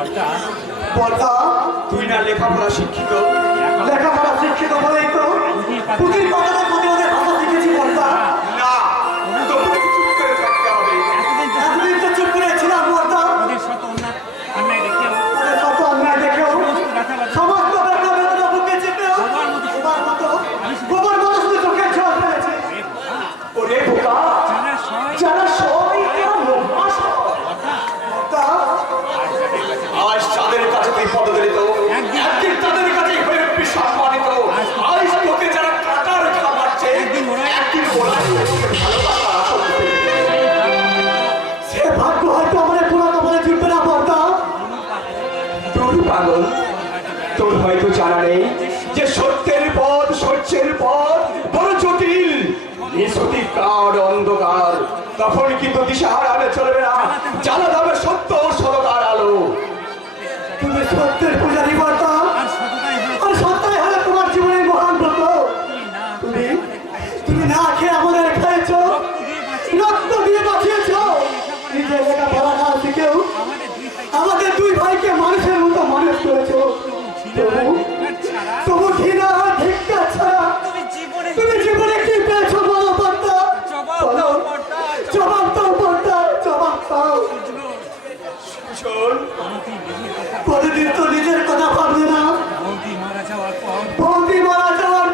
বর্তা তুই না লেখাপড়া শিক্ষিত, লেখাপড়া শিক্ষিত বলেই তো পুঁথির পাতাতে প্রতিবাদের ভাষা শিখেছি বর্তা। না তোকে চুপ করে থাকতে হবে। এতদিন তো চুপ করে ছিলাম বর্তা। ওদের শত অন্যায় দেখেও সমস্ত ব্যথা বেদনা বুকে চেপেও এবার মতো গোবর মতো শুধু চোখের জল ফেলেছে। ওরে বোকা, যারা সবাই বর্তা আজ তাদের কাছে তুই পদদলিত, একদিন তাদের কাছে হয়ে উঠবি সম্মানিত। আজ তোকে যারা কাটার খাওয়াচ্ছে, একদিন ওরাই তোকে ভালোবাসা করবে। সে ভাগ্য হয়তো আমাদের পুরানো মনে জুটবে না বর্তা। তোর পাগল, তোর হয়তো জানা নেই যে সত্যের পথ সত্যের পথ বড় জটিল, নিঃসতি কার অন্ধকার। তখন কিন্তু দিশাহারা হলে চলবে না, জ্বালা যাবে সত্য সরকার আলো। তুমি সত্যের পূজারী বর্তা, আর সত্যাই হলে তোমার জীবনের মহান ব্রত। তুমি না খেয়ে আমাদের খেয়েছ, রক্ত দিয়ে বাঁচিয়েছ, নিজের লেখাপড়া না শিখেও আমাদের দুই ভাইকে মানুষের মতো মানুষ করেছ। তবু ঘৃণা ধিক্কার ছাড়া তুমি জীবনে কি পেয়েছ বলো বর্তা? বলো, জবাব দাও বর্তা, জবাব দাও। শোন, প্রতিদিন তো নিজের কথা ভাবলে না। বৌদি মারা যাওয়ার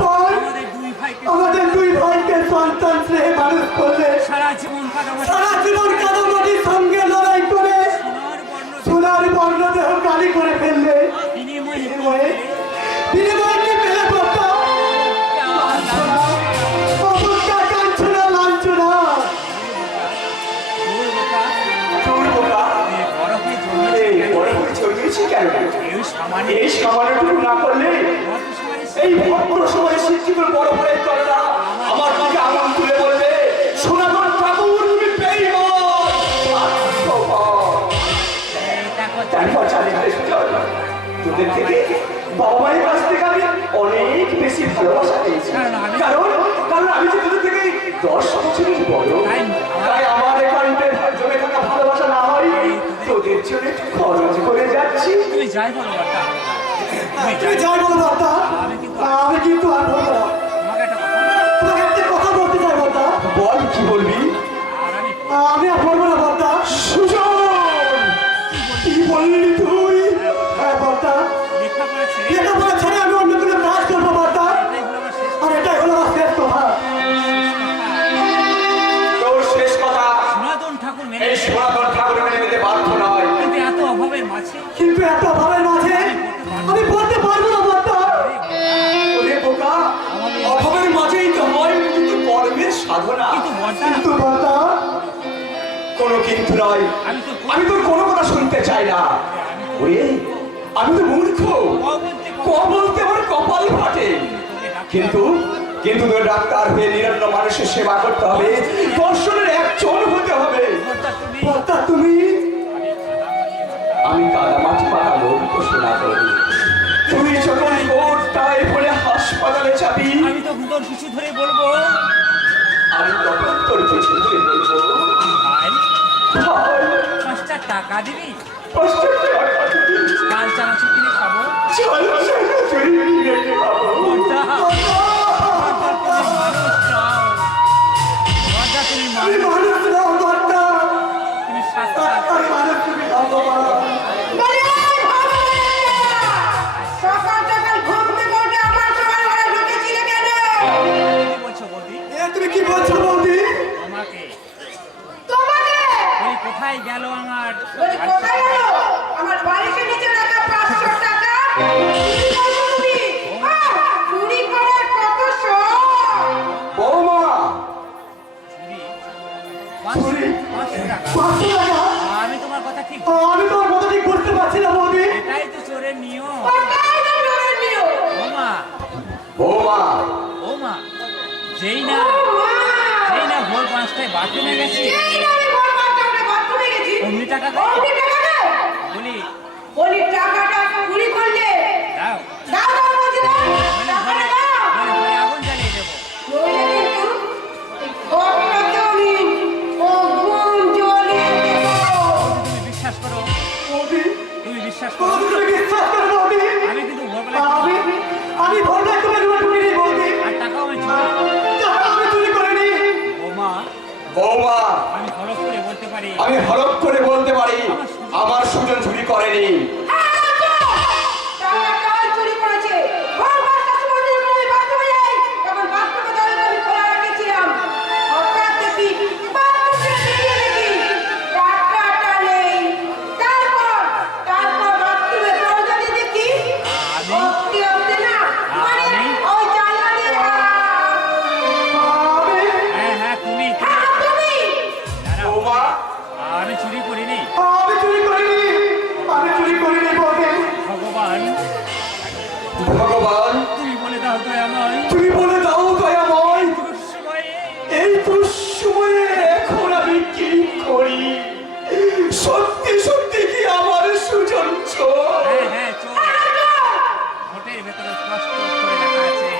পর আমাদের দুই ভাইকে সন্তান স্নেহে মানুষ করলে, সারা জীবন কাদামাটির সঙ্গে লড়াই করে সোনার বর্ণ দেহ গালি করে ফেললে। বিনিময়ে কি পেলে বর্তা? অবজ্ঞা, কাঞ্ছনা, লাঞ্ছনা। তোর বোকা, এই বড় হয়ে জন্মেছি কেন? এই সামান্যটুকু না করলে এই ভদ্র সময় শিক্ষিত বড় বড় করে না আমার দিকে আঙুল তুলে বলবে, সোনাগর ঠাকুর তুমি তোদের থেকে বাবা মায়ের কাছ থেকে আমি অনেক বেশি ভালোবাসা পেয়েছি। কারণ আমি যে তোদের থেকে 10 বছরের বড়, তাই আমার একান্তে জমে থাকা ভালোবাসা না হয় তোদের জন্য একটু খরচ করে যাচ্ছি। তুমি যাই বলো বর্তা, আমি কিন্তু আর বলবো না। তোমাকে একটা কথা বলতে চাই বর্তা। বল, কি বলবি? আমি আর বলবো না বর্তা। সুজন, কি বললি তুই? হ্যাঁ বর্তা, লেখাপড়া ছেড়ে আমি অন্য কোনো কাজ করবো বর্তা, আর এটাই হলো আমার শেষ কথা। তোর শেষ কথা এই সনাতন ঠাকুর মেনে নিতে বাধ্য নয়, কিন্তু এত অভাবের মাঝে আমি বলতে পারবো না বর্তা। ওরে বোকা, অভাবের মাঝেই তো হয় কিন্তু কর্মের সাধনা। কিন্তু বর্তা, কোনো কিন্তু নয়, আমি তোর কোনো কথা শুনতে চাই না। ওরে, আমি তো মূর্খ, ক বলতে আমার কপাল ফাটে। কিন্তু তোর ডাক্তার হয়ে নিরন্ন মানুষের সেবা করতে হবে, দর্শনের একজন হতে হবে। বর্তা তুমি, আমি কাদামাটি পাতা লোক শোনা করি, তুই যখন কোটটায় পড়ে হাসপাতালে যাবি আমি তখন তোর কিছু ধরে বলবো, আমি তখন তোর পিছু ধরে বলবো, ভাই ভাই 5টা টাকা দিবি, 5 টাকা দিবি, কাল চানাচুর কিনে খাবো। চল চুরি রেখে খাবো। বর্দা, তুমি আমি মানুষ না বর্তা, তুমি শাস্তি আমি মানুষ, তুমি ভগবান। বলছো বৌদি? তুমি কি বলছো বৌদি? আমাকে ওই কোথায় গেল আমার আমার বাড়িতে নিচে রাখা 500 টাকা চুরি করার কত শখ। বৌমা, চুরি? 500 টাকা। 500 টাকা? আমি তোমার কথা ঠিক, আমি তোমার কথা ঠিক বুঝতে পারছি না বৌদি। এটাই তো চোরের নিয়ম। ওটাই তো চোরের নিয়ম। বৌমা, বৌমা, বৌমা, যেই না ভোর 5টায় বাথরুমে গেছি, এই না আমি ভোর 5টা উঠে বাথরুমে গেছি। অমনি টাকা দে। অমনি টাকা দে। বলি টাকাটা চুরি করলে দাও, দাও বলছি না। টাকাটা দাও। ঘরে আগুন জ্বালিয়ে দেবো। নইলে কিন্তু এই ঘরটাকে আমি আগুন জ্বালিয়ে দেবো। তুমি বিশ্বাস করো, বৌদি, তুমি বিশ্বাস বিশ্বাস করো। বৌদি তুমি বিশ্বাস করো বৌদি? আমি কিন্তু ভোরবেলা আমি ভোরবেলা তোমার রুমে ঢুকিনি বৌদি। আর টাকাও আমি চুরি টাকা আমি চুরি করিনি। বৌমা বৌমা, আমি হলফ করে বলতে পারি আমি হলফ করে বলতে পারি আমার সুজন চুরি করেনি। টাকা চুরি করেছে। ভোর ৫টার সময় চুরি করে বাথরুমে যাই। তখন বাথরুমে দরজা আমি খোলা রেখেছিলাম। হঠাৎ দেখি বাথরুম থেকে বেরিয়ে দেখি টাকাটা নেই। তারপর বাথরুমে দরজা দিয়ে দেখি অবধি না মানে ওই জানলা দিয়ে হ্যাঁ তুমি তুমি দাঁড়াও, বৌমা, আমি চুরি করিনি। আমি চুরি করিনি। আমি চুরি করিনি বৌদি। ভগবান ভগবান তুমি বলে দাও দয়াময়, তুমি বলে দাও দয়াময়, দুঃসময়ে এই দুঃসময়ে এখন আমি কি করি? সত্যি সত্যি কি আমার সুজন চোর? হ্যাঁ চোর। নোটের ভেতরে স্পষ্ট করে লেখা আছে,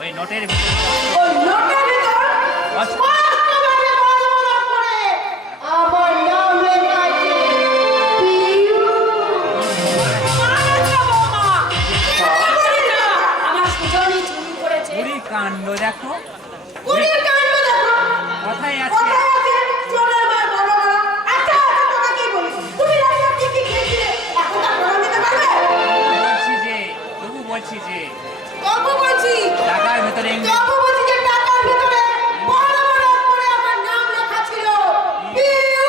ওই নোটের ভেতরে ওই নোটের ভিতর স্পষ্টভাবে বড় বড় করে আমার নাম লেখা আছে পিউ। মারছো বৌমা। আমার সুজনই চুরি করেছে। চুরি কাণ্ড দেখো, চুরির কাণ্ড দেখো। কথাই আছে কোথায় আছে চোরের মার বড় বড়? আচ্ছা তোমাকে বলি, তুমি রাতে কি কি খেয়েছিলে? এখন তা প্রমাণ দিতে পারবে? বলছি যে কবু বলছি টাকার ভেতরে ইংরেজি কবু বলছি যে টাকার ভিতরে বড় বড় করে আমার নাম লেখা ছিল পিউ।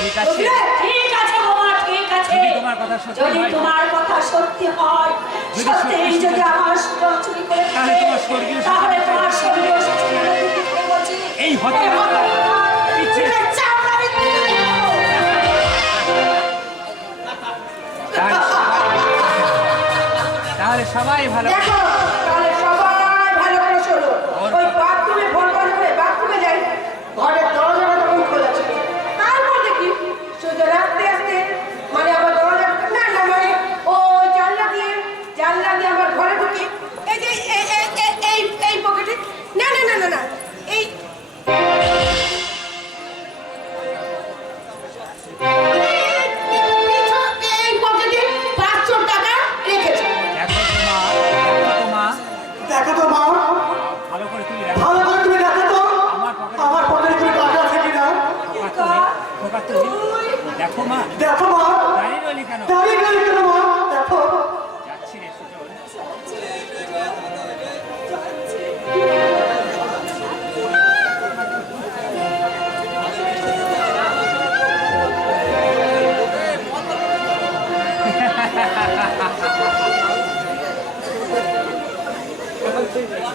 ঠিক আছে, ঠিক আছে বাবা, ঠিক আছে। যদি তোমার কথা সত্যি যদি হয়, তোমার কথা সত্যি হয়, যদি সত্যি সত্যি যদি হয়, আমার সুজন চুরি করে তাহলে থাকে, তোমার স্বর্গীয় সুজন তাহলে চুরি তোমার করে। স্বর্গীয় সুজনের দিকে থেকে বলছি, এই হতভাগা, পিছিয়ে- পিঠের চামড়া আমি তুলে দেবো। তাহলে সবাই ভালো। দেখো, তাহলে সবাই ভালো করে শোনো। ওই বাথরুমে ভোর করে বাথরুমে যাই, ঘরের দরজাটা তখন খোলা ছিল। তারপর দেখি সোজা রাস্তে আসতে মানে আমার দরজা না না মানে ও জানলা দিয়ে আমার ঘরে ঢুকি। এই যে এই পকেটে না না না না না এই এই পকেটে 500 টাকা রেখেছে। দেখো তো মা, দেখো তো মা, ভালো করে তুমি দেখো। ভালো করে তুমি দেখো তো আমার পকেটে কোনো টাকা আছে কিনা। খোকা তুমি দেখো মা, দেখো মা, দাঁড়িয়ে রইলি কেন? দাঁড়িয়ে গেলি কেন মা? দেখো। যাচ্ছি রে সুজন।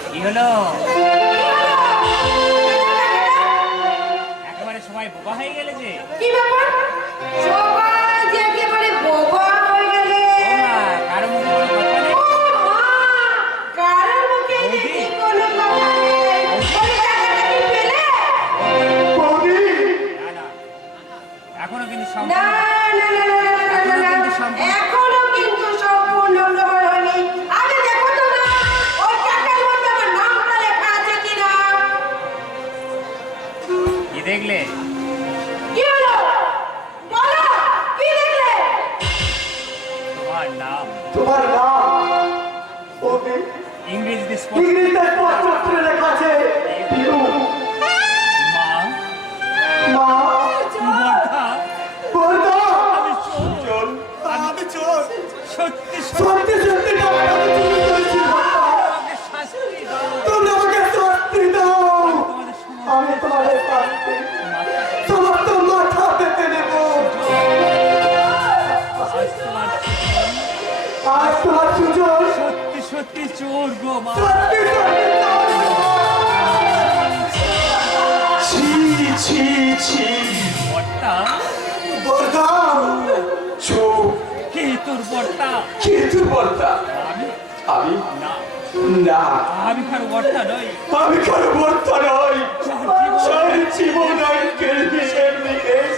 কি হলো? একেবারে সবাই বোবা হয়ে গেলে যে। কি ব্যাপার? সবাই যে একেবারে বোবা হয়ে গেলে। ও মা, কারো মুখে কোনো কথা নেই? ও মা, কারোর মুখে বৌদি। দেখি কোনো কথা নেই। ওই টাকাটা কি পেলে? বৌদি, না না, এখনো কিন্তু না, সম্পূর্ণ না, না, না, না, না, না, না, না। এখনো কিন্তু সম্পূর্ণ ব্যাপার হয়নি। আগে দেখো তো না, ওই টাকার মধ্যে আমার নামটা লেখা আছে কিনা। কি দেখলে? কি হলো? বলো, কি দেখলে? তোমার নাম তোমার নাম বৌদি ইংরেজিতে স্পষ্ট। ইংরেজিতে স্পষ্ট অক্ষরে লেখা আছে পিউ। মা, মা, সুবর্ধা, বলতো আমি চোর। আমি চোর। সত্যি সত্যি সত্যি টাকাটা আমি চুরি করেছি বাবা। আমাকে শাস্তি দাও। তোমরা আমাকে শাস্তি দাও। তোমাদের সমস্ত আমি তোমাদের শাস্তি মাথা সমস্ত মাথা পেতে নেব। আজ তোমার সুজন আজ তোমার সুযোগ সত্যি সত্যি চোর গো মা। সত্যি সত্যি চোর। ছি ছি ছি, বর্তা, বলতাম চোর, কে তোর বর্তা? কে তোর বর্তা? আমি আমি না, না, আমি কারো বর্তা নই। আমি কারো বর্তা নই। সারা জীবন সারা জীবন আঙ্কেল হিসেব নিকেশ